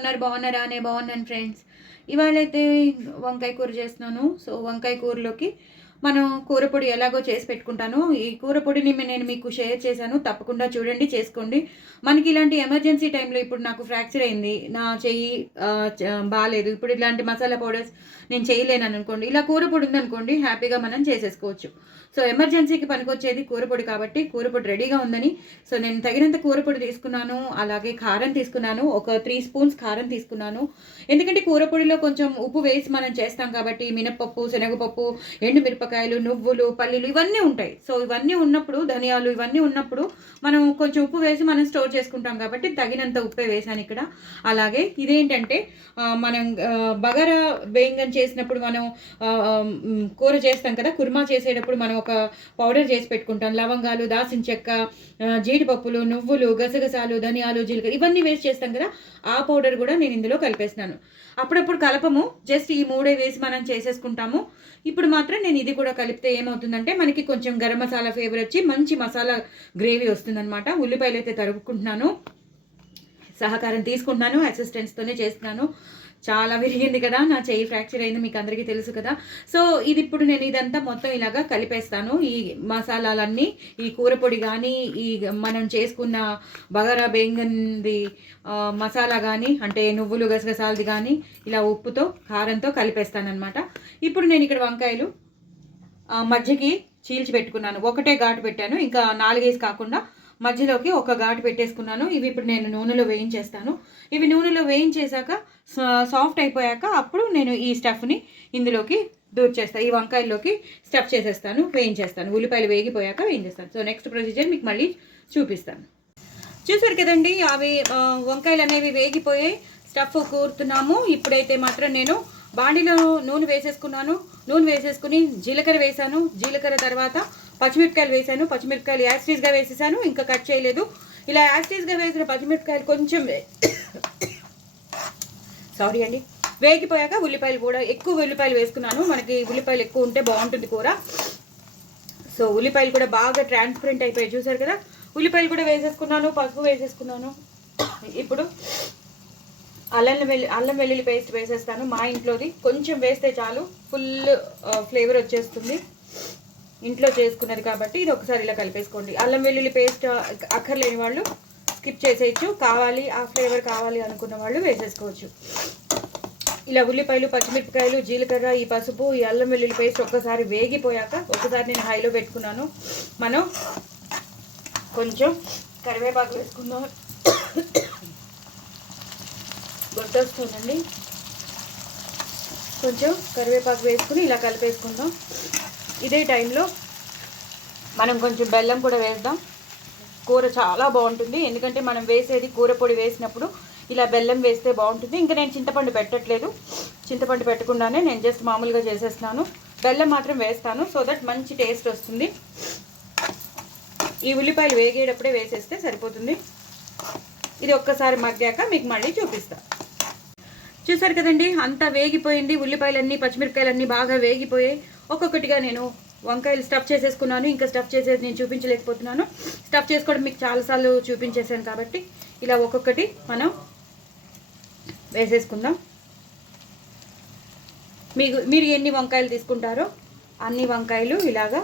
ఉన్నారు? బాగున్నారా? బాగున్నాను ఫ్రెండ్స్. ఇవాళైతే వంకాయ కూర చేస్తున్నాను. సో వంకాయ కూరలోకి మనం కూర పొడి ఎలాగో చేసి పెట్టుకుంటాను. ఈ కూర పొడిని నేను మీకు షేర్ చేశాను. తప్పకుండా చూడండి, చేసుకోండి. మనకి ఇలాంటి ఎమర్జెన్సీ టైంలో ఇప్పుడు నాకు ఫ్రాక్చర్ అయింది, నా చెయ్యి బాగాలేదు. ఇప్పుడు ఇలాంటి మసాలా పౌడర్స్ నేను చేయలేను అనుకోండి, ఇలా కూర పొడి ఉందనుకోండి, హ్యాపీగా మనం చేసేసుకోవచ్చు. సో ఎమర్జెన్సీకి పనికొచ్చేది కూర పొడి కాబట్టి కూర పొడి రెడీగా ఉందని సో నేను తగినంత కూర పొడి తీసుకున్నాను. అలాగే కారం తీసుకున్నాను, ఒక 3 స్పూన్స్ కారం తీసుకున్నాను. ఎందుకంటే కూర పొడిలో కొంచెం ఉప్పు వేసి మనం చేస్తాం కాబట్టి మినపప్పు, శనగపప్పు, ఎండు మిరపకాయలు, నువ్వులు, పల్లీలు ఇవన్నీ ఉంటాయి. సో ఇవన్నీ ఉన్నప్పుడు, ధనియాలు ఇవన్నీ ఉన్నప్పుడు మనం కొంచెం ఉప్పు వేసి మనం స్టోర్ చేసుకుంటాం కాబట్టి తగినంత ఉప్పే వేసాను ఇక్కడ. అలాగే ఇదేంటంటే మనం బగారా బేంగన్ చేసినప్పుడు మనం కూర చేస్తాం కదా, కుర్మా చేసేటప్పుడు మనం ఒక పౌడర్ చేసి పెట్టుకుంటాం. లవంగాలు, దాల్చిన చెక్క, జీడిపప్పులు, నువ్వులు, గసగసాలు, ధనియాలు, జీలకర్ర ఇవన్నీ వేసి చేస్తాం కదా, ఆ పౌడర్ కూడా నేను ఇందులో కలిపేస్తున్నాను. అప్పుడప్పుడు కలపము, జస్ట్ ఈ 3 వేసి మనం చేసేసుకుంటాము. ఇప్పుడు మాత్రం నేను ఇది కూడా కలిపితే ఏమవుతుందంటే మనకి కొంచెం గరం మసాలా ఫ్లేవర్ వచ్చి మంచి మసాలా గ్రేవీ వస్తుందన్నమాట. ఉల్లిపాయలు అయితే తరుపుకుంటున్నాను, సహకారం తీసుకుంటున్నాను, అసిస్టెంట్స్తోనే చేస్తున్నాను. చాలా విరిగింది కదా, నా చెయ్యి ఫ్రాక్చర్ అయింది, మీకు అందరికీ తెలుసు కదా. సో ఇది ఇప్పుడు నేను ఇదంతా మొత్తం ఇలాగా కలిపేస్తాను. ఈ మసాలాలన్నీ, ఈ కూర పొడి కానీ, ఈ మనం చేసుకున్న బగారా బేంగన్ది మసాలా కానీ, అంటే నువ్వులు గసగసాలది కానీ, ఇలా ఉప్పుతో కారంతో కలిపేస్తాను అనమాట. ఇప్పుడు నేను ఇక్కడ వంకాయలు మధ్యకి చీల్చి పెట్టుకున్నాను. ఒకటే ఘాటు పెట్టాను, ఇంకా 4 కాకుండా మధ్యలోకి ఒక ఘాటు పెట్టేసుకున్నాను. ఇవి ఇప్పుడు నేను నూనెలో వేయించేస్తాను. ఇవి నూనెలో వేయించేసాక సాఫ్ట్ అయిపోయాక అప్పుడు నేను ఈ స్టఫ్ని ఇందులోకి దూర్చేస్తాను, ఈ వంకాయల్లోకి స్టఫ్ చేసేస్తాను, వేయించేస్తాను. ఉల్లిపాయలు వేగిపోయాక వేయించేస్తాను. సో నెక్స్ట్ ప్రొసీజర్ మీకు మళ్ళీ చూపిస్తాను. చూసారు కదండి, అవి వంకాయలు అనేవి వేగిపోయి స్టఫ్ కూరుతున్నాము. ఇప్పుడైతే మాత్రం నేను బాండిలో నూనె వేసేసుకున్నాను. నూనె వేసేసుకుని జీలకర్ర వేసాను. జీలకర్ర తర్వాత పచ్చిమిరపకాయలు వేసాను. పచ్చిమిరపకాయలు యాసిడ్గా వేసేసాను, ఇంకా కట్ చేయలేదు. ఇలా యాసిడ్గా వేసిన పచ్చిమిరపకాయలు కొంచెం సారీ అండి వేగిపోయాక ఉల్లిపాయలు కూడా ఎక్కువ ఉల్లిపాయలు వేసుకున్నాను. మనకి ఉల్లిపాయలు ఎక్కువ ఉంటే బాగుంటుంది కూర. సో ఉల్లిపాయలు కూడా బాగా ట్రాన్స్పరెంట్ అయిపోయాయి, చూసారు కదా. ఉల్లిపాయలు కూడా వేసేసుకున్నాను, పసుపు వేసేసుకున్నాను. ఇప్పుడు అల్లం వెల్లుల్లి పేస్ట్ వేసేస్తాను. మా ఇంట్లోది కొంచెం వేస్తే చాలు, ఫుల్ ఫ్లేవర్ వచ్చేస్తుంది. ఇంట్లో చేసుకున్నది కాబట్టి ఇది ఒకసారి ఇలా కలిపేసుకోండి. అల్లం వెల్లుల్లి పేస్ట్ అక్కర్లేని వాళ్ళు స్కిప్ చేసేయచ్చు, కావాలి ఆ ఫ్లేవర్ కావాలి అనుకున్న వాళ్ళు వేసేసుకోవచ్చు. ఇలా ఉల్లిపాయలు, పచ్చిమిరపకాయలు, జీలకర్ర, ఈ పసుపు, ఈ అల్లం వెల్లుల్లి పేస్ట్ ఒక్కసారి వేగిపోయాక ఒకసారి నేను హైలో పెట్టుకున్నాను. మనం కొంచెం కరివేపాకు వేసుకుందాం. గుర్తొస్తుందండి, కొంచెం కరివేపాకు వేసుకుని ఇలా కలిపేసుకుందాం. ఇదే టైంలో మనం కొంచెం బెల్లం కూడా వేద్దాం. కూర చాలా బాగుంటుంది, ఎందుకంటే మనం వేసేది కూర పొడి వేసినప్పుడు ఇలా బెల్లం వేస్తే బాగుంటుంది. ఇంకా నేను చింతపండు పెట్టట్లేదు, చింతపండు పెట్టకుండానే నేను జస్ట్ మామూలుగా చేసేస్తున్నాను. బెల్లం మాత్రం వేస్తాను, సో దట్ మంచి టేస్ట్ వస్తుంది. ఈ ఉల్లిపాయలు వేగేటప్పుడే వేసేస్తే సరిపోతుంది. ఇది ఒక్కసారి మగ్గాక మీకు మళ్ళీ చూపిస్తాను. చూసారు కదండి, అంతా వేగిపోయింది. ఉల్లిపాయలన్నీ, పచ్చిమిరపకాయలన్నీ బాగా వేగిపోయాయి. ఒక్కొక్కటిగా నేను వంకాయలు స్టఫ్ చేసేసుకున్నాను. ఇంకా స్టఫ్ చేసేది నేను చూపించలేకపోతున్నాను, స్టఫ్ చేసుకోవడం మీకు చాలాసార్లు చూపించేసాను కాబట్టి ఇలా ఒక్కొక్కటి మనం వేసేసుకుందాం. మీరు ఎన్ని వంకాయలు తీసుకుంటారో అన్ని వంకాయలు ఇలాగా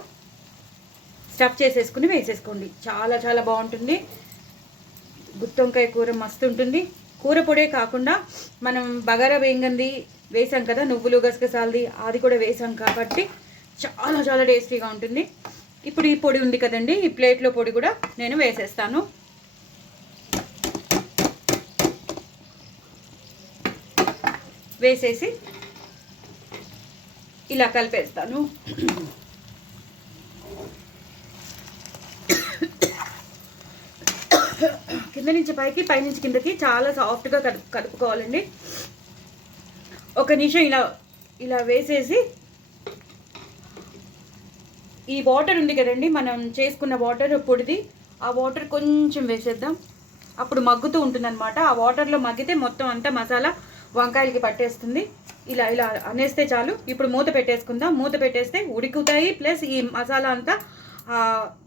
స్టఫ్ చేసేసుకుని వేసేసుకోండి. చాలా చాలా బాగుంటుంది. గుత్తి వంకాయ కూర మస్తు ఉంటుంది. కూర పొడే కాకుండా మనం బగారా బేంగన్ది వేసాం కదా, నువ్వులు గసగసాలది, అది కూడా వేసాం కాబట్టి చాలా చాలా టేస్టీగా ఉంటుంది. ఇప్పుడు ఈ పొడి ఉంది కదండి, ఈ ప్లేట్లో పొడి కూడా నేను వేసేస్తాను. వేసేసి ఇలా కలిపేస్తాను. కింద నుంచి పైకి, పైనుంచి కిందకి చాలా సాఫ్ట్గా కలుపుకోవాలండి. ఒక నిమిషం ఇలా వేసేసి ఈ వాటర్ ఉంది కదండి, మనం చేసుకున్న వాటర్ పొడిది, ఆ వాటర్ కొంచెం వేసేద్దాం. అప్పుడు మగ్గుతూ ఉంటుందన్నమాట. ఆ వాటర్లో మగ్గితే మొత్తం అంతా మసాలా వంకాయలకి పట్టేస్తుంది. ఇలా అనేస్తే చాలు. ఇప్పుడు మూత పెట్టేసుకుందాం. మూత పెట్టేస్తే ఉడుకుతాయి, ప్లస్ ఈ మసాలా అంతా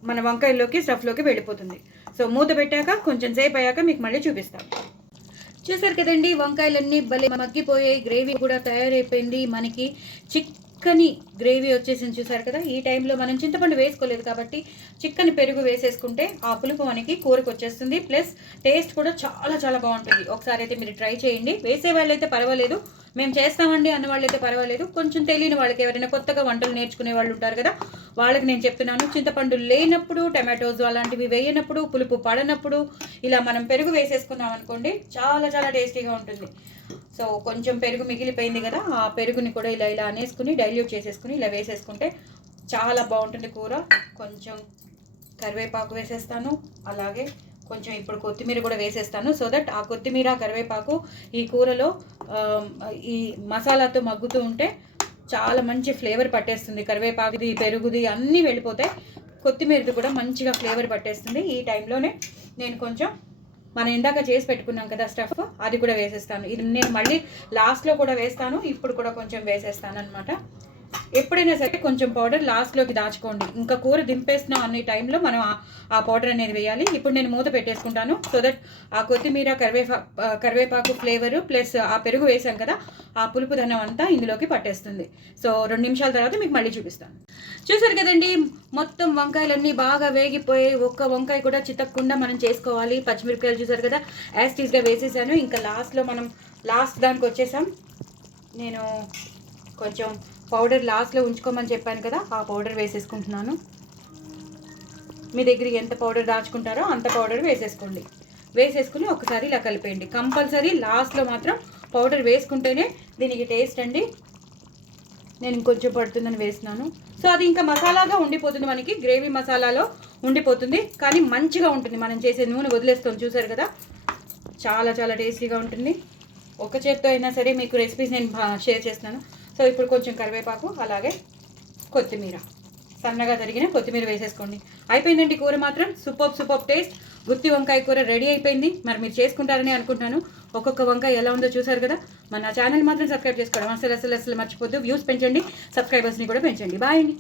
మన వంకాయల్లోకి, స్టఫ్లోకి వెళ్ళిపోతుంది. సో మూత పెట్టాక కొంచెం సేపు అయ్యాక మీకు మళ్ళీ చూపిస్తాను. చూసారు కదండి, వంకాయలన్నీ భలే మగ్గిపోయాయి, గ్రేవీ కూడా తయారైపోయింది. మనకి చిక్కని గ్రేవీ వచ్చేసింది చూసారు కదా. ఈ టైంలో మనం చింతపండు వేసుకోలేదు కాబట్టి చిక్కని పెరుగు వేసేసుకుంటే ఆ పులుపు మనకి కూరకు వచ్చేస్తుంది. ప్లస్ టేస్ట్ కూడా చాలా చాలా బాగుంటుంది. ఒకసారి అయితే మీరు ట్రై చేయండి. వేసే వాళ్ళైతే పర్వాలేదు, మేము చేస్తామండి అన్న వాళ్ళైతే పర్వాలేదు. కొంచెం తెలియని వాళ్ళకి, ఎవరైనా కొత్తగా వంటలు నేర్చుకునే వాళ్ళు ఉంటారు కదా, వాళ్ళకి నేను చెప్తున్నాను. చింతపండు లేనప్పుడు, టమాటోస్ అలాంటివి వేయనప్పుడు, పులుపు పడనప్పుడు ఇలా మనం పెరుగు వేసేసుకున్నాం అనుకోండి, చాలా చాలా టేస్టీగా ఉంటుంది. సో కొంచెం పెరుగు మిగిలిపోయింది కదా, ఆ పెరుగుని కూడా ఇలా ఇలా అనేసుకుని డైల్యూట్ చేసేసుకుని ఇలా వేసేసుకుంటే చాలా బాగుంటుంది కూర. కొంచెం కరివేపాకు వేసేస్తాను, అలాగే కొంచెం ఇప్పుడు కొత్తిమీర కూడా వేసేస్తాను. సో దట్ ఆ కొత్తిమీర కరివేపాకు ఈ కూరలో ఈ మసాలాతో మగ్గుతూ ఉంటే చాలా మంచి ఫ్లేవర్ పట్టేస్తుంది. కరివేపాకుది, పెరుగుది అన్నీ వెళ్ళిపోతాయి, కొత్తిమీరది కూడా మంచిగా ఫ్లేవర్ పట్టేస్తుంది. ఈ టైంలోనే నేను కొంచెం మనం ఇందాక చేసి పెట్టుకున్నాం కదా స్టఫ్, అది కూడా వేసేస్తాను. ఇది నేను మళ్ళీ లాస్ట్లో కూడా వేస్తాను, ఇప్పుడు కూడా కొంచెం వేసేస్తాను అనమాట. ఎప్పుడైనా సరే కొంచెం పౌడర్ లాస్ట్లోకి దాచుకోండి. ఇంకా కూర దింపేస్తున్నాం అన్ని టైంలో మనం ఆ పౌడర్ అనేది వేయాలి. ఇప్పుడు నేను మూత పెట్టేసుకుంటాను. సో దట్ ఆ కొత్తిమీర కరివేపాకు ఫ్లేవరు ప్లస్ ఆ పెరుగు వేసాం కదా, ఆ పులుపు ధనం అంతా ఇందులోకి పట్టేస్తుంది. సో 2 నిమిషాల తర్వాత మీకు మళ్ళీ చూపిస్తాను. చూసారు కదండి, మొత్తం వంకాయలన్నీ బాగా వేగిపోయి, ఒక్క వంకాయ కూడా చితక్కుండా మనం చేసుకోవాలి. పచ్చిమిరపకాయలు చూసారు కదా, యాస్టీస్గా వేసేసాను. ఇంకా లాస్ట్ దానికి వచ్చేసాం. నేను కొంచెం పౌడర్ లాస్ట్లో ఉంచుకోమని చెప్పాను కదా, ఆ పౌడర్ వేసేసుకుంటున్నాను. మీ దగ్గర ఎంత పౌడర్ దాచుకుంటారో అంత పౌడర్ వేసేసుకోండి. వేసేసుకుని ఒకసారి ఇలా కలిపేయండి. కంపల్సరీ లాస్ట్లో మాత్రం పౌడర్ వేసుకుంటేనే దీనికి టేస్ట్ అండి. నేను ఇంకొంచెం పడుతుందని వేస్తున్నాను. సో అది ఇంకా మసాలాగా ఉండిపోతుంది, మనకి గ్రేవీ మసాలాలో ఉండిపోతుంది, కానీ మంచిగా ఉంటుంది. మనం చేసే నూనె వదిలేస్తాం చూసారు కదా, చాలా చాలా టేస్టీగా ఉంటుంది. ఒక చేత్తో అయినా సరే మీకు రెసిపీస్ నేను షేర్ చేస్తున్నాను. సో ఇప్పుడు కొంచెం కరివేపాకు, అలాగే కొత్తిమీర, సన్నగా తరిగిన కొత్తిమీర వేసేసుకోండి. అయిపోయిందండి కూర మాత్రం. సూపర్ టేస్ట్ గుత్తి వంకాయ కూర రెడీ అయిపోయింది. మరి మీరు చేసుకుంటారని అనుకుంటున్నాను. ఒక్కొక్క వంకాయ ఎలా ఉందో చూసారు కదా. మన ఛానల్ మాత్రం సబ్స్క్రైబ్ చేసుకోవడం అసలు మర్చిపోద్దు. వ్యూస్ పెంచండి, సబ్స్క్రైబర్స్ని కూడా పెంచండి. బాయ్ అండి.